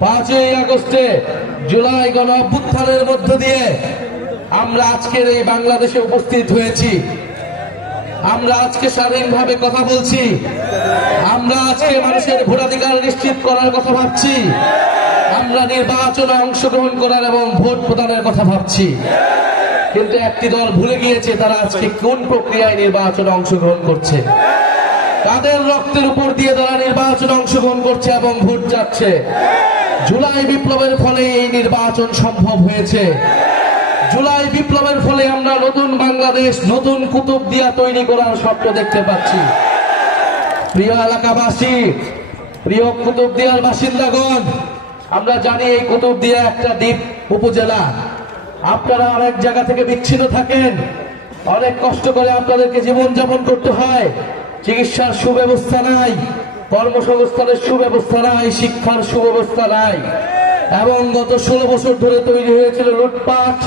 পাঁচই আগস্টে জুলাই গণ অভ্যুত্থানের মধ্য দিয়ে আমরা আজকের এই বাংলাদেশে উপস্থিত হয়েছি। আমরা আজকে স্বাধীনভাবে কথা বলছি। আমরা আজকে মানুষের ভোটাধিকার নিশ্চিত করার কথা ভাবছি। আমরা নির্বাচনে অংশগ্রহণ করার এবং ভোট প্রদানের কথা ভাবছি। কিন্তু একটি দল ভুলে গিয়েছে তারা আজকে কোন প্রক্রিয়ায় নির্বাচনে অংশগ্রহণ করছে। তাদের রক্তের উপর দিয়ে তারা নির্বাচনে অংশগ্রহণ করছে এবং ভোট যাচ্ছে জুলাই বিপ্লবের ফলে এই নির্বাচন সম্ভব হয়েছে। জুলাই বিপ্লবের ফলে আমরা নতুন বাংলাদেশ, নতুন কুতুব দিয়া তৈরি করার স্বপ্ন দেখতে পাচ্ছি। প্রিয় এলাকাবাসী, প্রিয় কুতুবদিয়ার বাসিন্দাগণ, আমরা জানি এই কুতুবদিয়া একটা দ্বীপ, উপজেলা। আপনারা অনেক জায়গা থেকে বিচ্ছিন্ন থাকেন। অনেক কষ্ট করে আপনাদেরকে জীবনযাপন করতে হয়। চিকিৎসার সুব্যবস্থা নাই। কর্মসংস্থানের সুব্যবস্থা নাই, শিক্ষার সুব্যবস্থা নাই। এবং গত ষোলো বছর ধরে তৈরি হয়েছিল লুটপাট,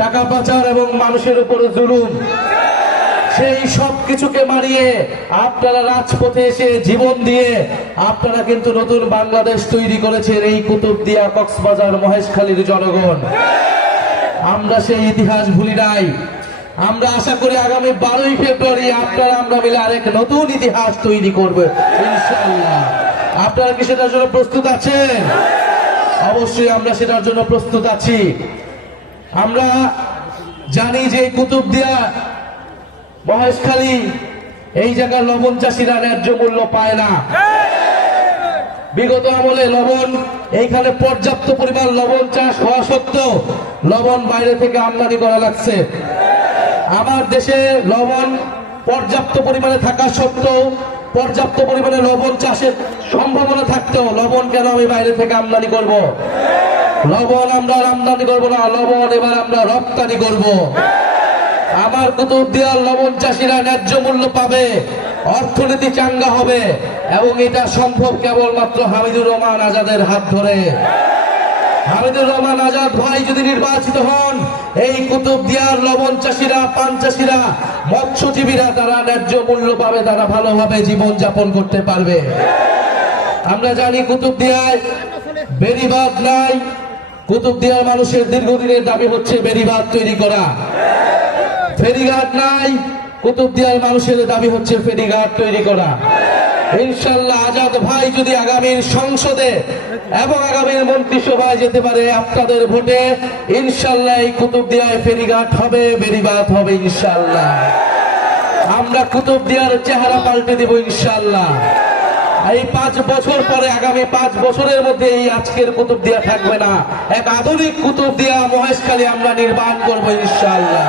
টাকা পাচার এবং মানুষের উপরে জুলুম। সেই সব কিছুকে মারিয়ে আপনারা রাজপথে এসে জীবন দিয়ে আপনারা কিন্তু নতুন বাংলাদেশ তৈরি করেছেন এই কুতুবদিয়া কক্সবাজার মহেশখালীর জনগণ। আমরা সেই ইতিহাস ভুলি নাই। আমরা আশা করি আগামী বারোই ফেব্রুয়ারি আপনারা আমরা মিলে আরেক নতুন ইতিহাস তৈরি করবে আপনারা কি সেটার জন্য প্রস্তুত আছেন? অবশ্যই আমরা সেটার জন্য প্রস্তুত আছি। আমরা জানি যে কুতুবদিয়া, মহেশখালী, এই জায়গার লবণ চাষিরা ন্যায্য মূল্য পায় না। বিগত আমলে লবণ, এইখানে পর্যাপ্ত পরিমাণ লবণ চাষ হওয়া সত্ত্বেও লবণ বাইরে থেকে আমদানি করা লাগছে। আমার দেশে লবণ পর্যাপ্ত পরিমাণে থাকা সত্ত্বেও, পর্যাপ্ত পরিমাণে লবণ চাষের সম্ভাবনা থাকতেও লবণ কেন আমি বাইরে থেকে আমদানি করব? লবণ আমরা আমদানি করব না, লবণ এবার আমরা রপ্তানি করব। আমার কুতুব দিয়ার লবণ চাষিরা ন্যায্য মূল্য পাবে, অর্থনীতি চাঙ্গা হবে, এবং এটা সম্ভব কেবলমাত্র হামিদুর রহমান আজাদের হাত ধরে। হামিদুর রহমান আজাদ ভাই যদি নির্বাচিত হন এই কুতুব দিয়ার লবণ চাষিরা, পান চাষিরা, মৎস্যজীবীরা তারা ন্যায্য মূল্য পাবে, তারা ভালোভাবে জীবন যাপন করতে পারবে। আমরা জানি কুতুব দিয়ায় বেরিবাদ নাই। কুতুব দিয়ার মানুষের দীর্ঘদিনের দাবি হচ্ছে বেরিবাদ তৈরি করা। ফেরিঘাট নাই। কুতুবদিয়ার মানুষের দাবি হচ্ছে ফেরিঘাট তৈরি করা। ইনশাল্লাহ আজাদ ভাই যদি আগামীর সংসদে এবং আগামীর মন্ত্রিসভায় যেতে পারে আপনাদের ভোটে ইনশাল্লাহ এই কুতুবদিয়ায় ফেরিঘাট হবে বেরিবাদ হবে ইনশাল্লাহ আমরা কুতুবদিয়ার চেহারা পাল্টে দেব ইনশাল্লাহ এই পাঁচ বছর পরে, আগামী পাঁচ বছরের মধ্যে এই আজকের কুতুব দিয়া থাকবে না। এক আধুনিক কুতুবদিয়া মহেশখালী আমরা নির্মাণ করব ইনশাল্লাহ